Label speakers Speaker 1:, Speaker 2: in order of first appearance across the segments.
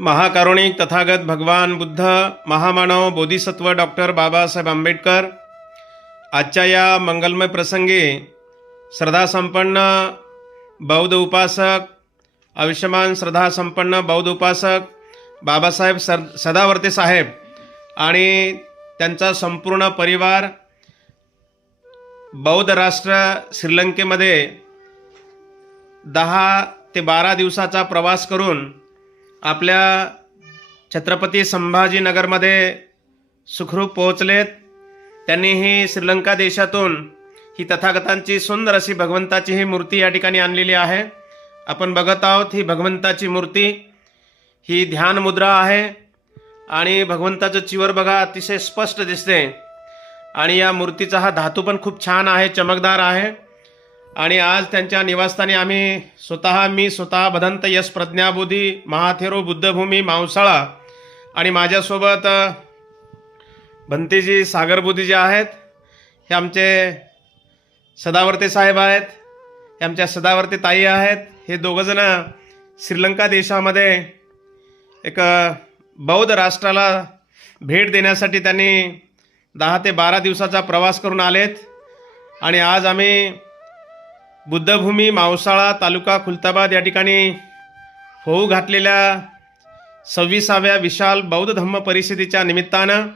Speaker 1: महाकारुणिक तथागत भगवान बुद्ध महामानव बोधिसत्व डॉक्टर बाबासाहेब आंबेडकर आजच्या या मंगलमय प्रसंगी श्रद्धासंपन्न बौद्ध उपासक आयुष्यमान श्रद्धासंपन्न बौद्ध उपासक बाबासाहेब सर सदावर्ते साहेब आणि त्यांचा संपूर्ण परिवार बौद्ध राष्ट्र श्रीलंकेमध्ये दहा ते बारा दिवसाचा प्रवास करून आपल्या छत्रपती संभाजीनगरमध्ये सुखरूप पोहोचलेत. त्यांनी ही श्रीलंका देशातून ही तथागतांची सुंदर अशी भगवंताची ही मूर्ती या ठिकाणी आणलेली आहे. आपण बघत आहोत ही भगवंताची मूर्ती ही ध्यान मुद्रा आहे आणि भगवंताचं चिवर बघा अतिशय स्पष्ट दिसते. आणि या मूर्तीचा हा धातू पण खूप छान आहे चमकदार आहे. आणि आज त्यांच्या निवासस्थानी आम्ही स्वतः मी स्वतः भदंत यश प्रज्ञाबोधी महाथेरो बुद्धभूमी मांसाळा आणि माझ्यासोबत भंतीजी भंतेजी सागरबुद्धी जे आहेत हे आमचे सदावर्ते साहेब आहेत हे आमच्या सदावर्ते ताई आहेत हे दोघंजणं श्रीलंका देशामध्ये एक बौद्ध राष्ट्राला भेट देण्यासाठी त्यांनी दहा ते बारा दिवसाचा प्रवास करून आलेत. आणि आज आम्ही बुद्धभूमी मावसाळा तालुका खुलताबाद या ठिकाणी होऊ घातलेल्या सव्वीसाव्या विशाल बौद्ध धम्म परिषदेच्या निमित्तानं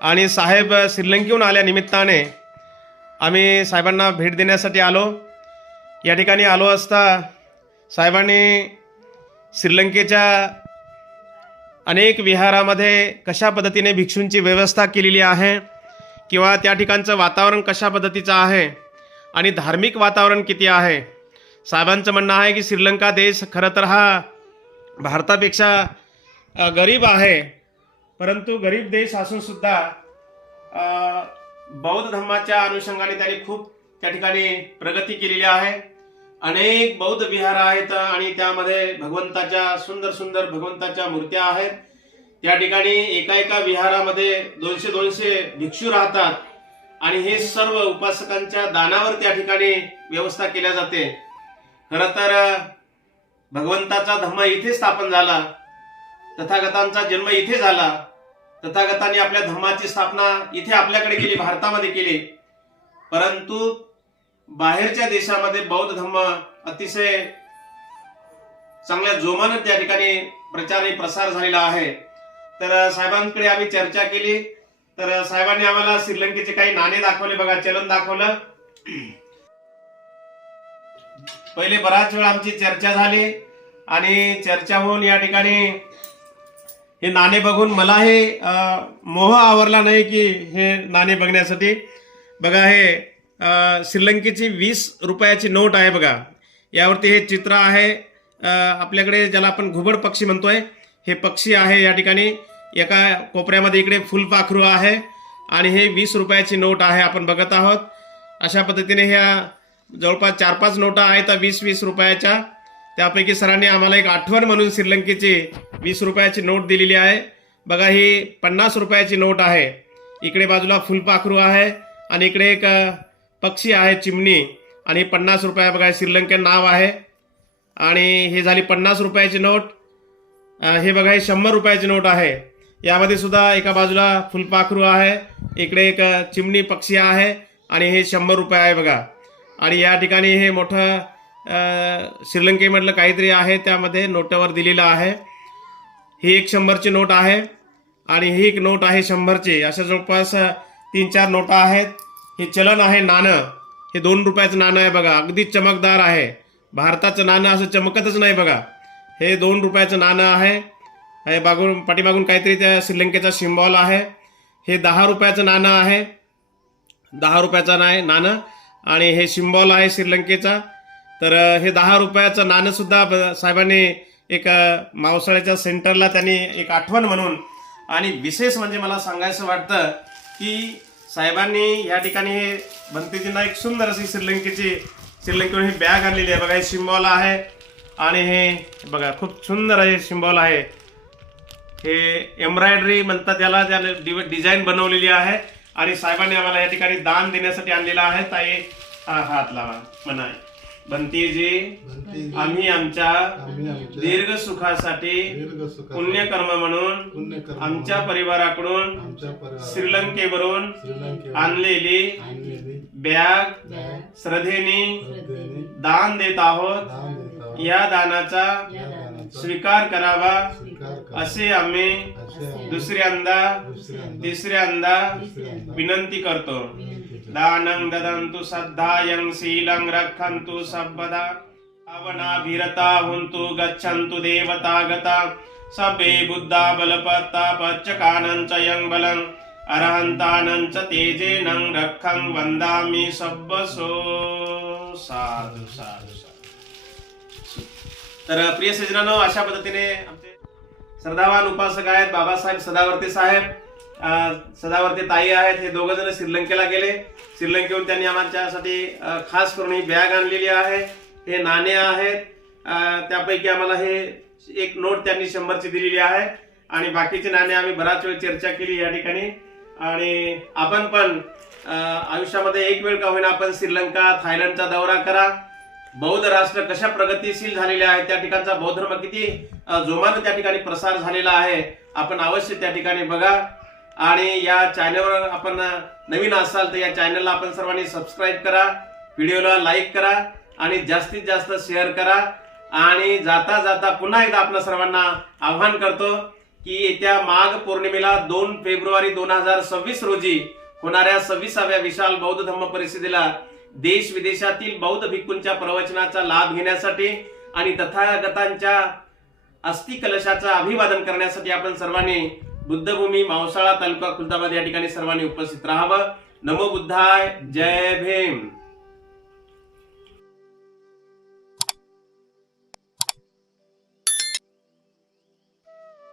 Speaker 1: आणि साहेब श्रीलंकेहून आल्या निमित्ताने आम्ही साहेबांना भेट देण्यासाठी आलो. या ठिकाणी आलो असता साहेबांनी श्रीलंकेच्या अनेक विहारामध्ये कशा पद्धतीने भिक्षूंची व्यवस्था केलेली आहे किंवा त्या ठिकाणचं वातावरण कशा पद्धतीचं आहे आणि धार्मिक वातावरण किती आहे? साहेबांचं म्हणणं आहे की श्रीलंका देश खरं तर हा भारतापेक्षा गरीब आहे. परंतु गरीब देश असूनसुद्धा बौद्ध धर्माच्या अनुषंगाने त्यांनी खूप त्या ठिकाणी प्रगती केलेली आहे. अनेक बौद्ध विहार आहेत आणि त्यामध्ये भगवंताच्या सुंदर सुंदर भगवंताच्या मूर्त्या आहेत. त्या ठिकाणी एका एका विहारामध्ये दोनशे दोनशे भिक्षू राहतात. आणि हे सर्व उपासकांच्या दानावर त्या ठिकाणी व्यवस्था केल्या जाते. खरं तर भगवंताचा धम्म इथे स्थापन झाला तथागतांचा जन्म इथे झाला तथागतांनी आपल्या धर्माची स्थापना इथे आपल्याकडे केली भारतामध्ये केली. परंतु बाहेरच्या देशामध्ये बौद्ध धर्म अतिशय चांगल्या जोमानं त्या ठिकाणी प्रचार आणि प्रसार झालेला आहे. तर साहेबांकडे आम्ही चर्चा केली. तर साहेबांनी आम्हाला श्रीलंकेचे काही नाणे दाखवले बघा चलन दाखवलं. पहिले बराच वेळ आमची चर्चा झाली आणि चर्चा होऊन या ठिकाणी हे नाणे बघून मला हे मोह आवरला नाही की हे नाणे बघण्यासाठी. बघा हे श्रीलंकेची वीस रुपयाची नोट आहे बघा. यावरती हे चित्र आहे. आपल्याकडे ज्याला आपण घुबड पक्षी म्हणतोय हे पक्षी आहे या ठिकाणी. एका कोपऱ्यामध्ये इकडे फुलपाखरू आहे आणि हे वीस रुपयाची नोट आहे आपण बघत आहोत. अशा पद्धतीने ह्या जवळपास चार पाच नोटा आहेत वीस वीस रुपयाच्या. त्यापैकी सरांनी आम्हाला एक आठवण म्हणून श्रीलंकेची वीस रुपयाची नोट दिलेली आहे. बघा ही पन्नास रुपयाची नोट आहे. इकडे बाजूला फुलपाखरू आहे आणि इकडे एक पक्षी आहे चिमणी. आणि पन्नास रुपया बघा श्रीलंकेन नाव आहे. आणि हे झाली पन्नास रुपयाची नोट. हे बघा हे शंभर रुपयाची नोट आहे. यामध्ये सुद्धा एका बाजूला फुलपाखरू आहे इकडे एक चिमणी पक्षी आहे आणि हे शंभर रुपये आहे बघा. आणि या ठिकाणी हे मोठं श्रीलंकेमधलं काहीतरी आहे त्यामध्ये नोटावर दिलेलं आहे. ही एक शंभरची नोट आहे आणि ही एक नोट आहे शंभरची. अशा जवळपास तीन चार नोटा आहेत. हे चलन आहे नाणं. हे दोन रुपयाचं नाणं आहे बघा. अगदी चमकदार आहे. भारताचं नाणं असं चमकतच नाही बघा. हे दोन रुपयाचं नाणं आहे. हे बागून पाठीमागून काहीतरी त्या श्रीलंकेचा सिम्बॉल आहे. हे दहा रुपयाचं नाणं आहे. दहा रुपयाचं नाही नाणं. आणि हे सिम्बॉल आहे श्रीलंकेचा. तर हे दहा रुपयाचं नाणंसुद्धा ब- साहेबांनी एक मावसाळ्याच्या सेंटरला त्यांनी एक आठवण म्हणून आणि विशेष म्हणजे मला सांगायचं वाटतं की साहेबांनी या ठिकाणी हे भंतीजींना एक सुंदर अशी श्रीलंकेची श्रीलंकेवरून ही बॅग आणलेली आहे. बघा हे सिम्बॉल आहे. आणि हे बघा खूप सुंदर हे सिम्बॉल आहे. हे एम्ब्रॉयडरी म्हणतात त्याला डि- डिझाईन बनवलेली आहे. आणि साहेबांनी आम्हाला या ठिकाणी दान देण्यासाठी आणलेलं आहे. ताई हात लावा म्हणाय बनतेजी
Speaker 2: भंती
Speaker 1: आम्ही आमच्या दीर्घ सुखासाठी पुण्यकर्म म्हणून आमच्या परिवाराकडून श्रीलंकेवरून
Speaker 2: श्रीलंकेवर
Speaker 1: आणलेली बॅग श्रद्धेने दान देत आहोत. या दानाचा
Speaker 2: स्वीकार
Speaker 1: करावा. असे आम्ही दुसऱ्यांदा तिसऱ्यांदा विनंती करतो. दानं ददन्तु सद्धायं शीलं रक्षन्तु सर्वदा पावनाभिरता हुन्तु गच्छन्तु देवतागता सभे बुद्धा बलपत्ता पच्चकानं च यं बलम् अरहन्तानं च तेजेनं रक्षं वन्दामि सब्बसो। साधु साधु साधु। तर प्रिय सजनानो अशा पद्धतीने आमचे श्रद्धावान उपासक आहेत बाबासाहेब सदावर्ते साहेब सदावर्ते ताई आहेत हे दोघ जण श्रीलंकेला गेले. श्रीलंकेहून त्यांनी आमच्यासाठी खास करून ही बॅग आणलेली आहे. हे नाणे आहेत. त्यापैकी आम्हाला हे एक नोट त्यांनी शंभरची दिलेली आहे. आणि बाकीचे नाणे आम्ही बराच वेळ चर्चा केली या ठिकाणी. आणि आपण पण आयुष्यामध्ये एक वेळ का होईना आपण श्रीलंका थायलंडचा दौरा करा. बौद्ध राष्ट्र कशा प्रगतीशील झालेले आहे त्या ठिकाणचा बौद्ध धर्म किती जोमानं त्या ठिकाणी प्रसार झालेला आहे? आपण अवश्य त्या ठिकाणी बघा. आणि या चॅनलवर आपण नवीन असाल तर या चॅनलला आपण सर्वांनी सबस्क्राईब करा व्हिडिओला लाईक करा आणि जास्तीत जास्त शेअर करा. आणि जाता जाता पुन्हा एकदा आपल्या सर्वांना आव्हान करतो की येत्या माघ पौर्णिमेला दोन फेब्रुवारी दोन हजार सव्वीस रोजी होणाऱ्या सव्वीसाव्या विशाल बौद्ध धम्म परिषदेला देश विदेशातील बौद्ध भिक्खूंच्या प्रवचनाचा लाभ घेण्यासाठी आणि तथागतांच्या अस्थिकलशाचं अभिवादन करण्यासाठी आपण सर्वांनी बुद्धभूमी मावसाळा तालुका खुलताबाद या ठिकाणी सर्वांनी उपस्थित राहावं. नमो बुद्धाय. जय भीम.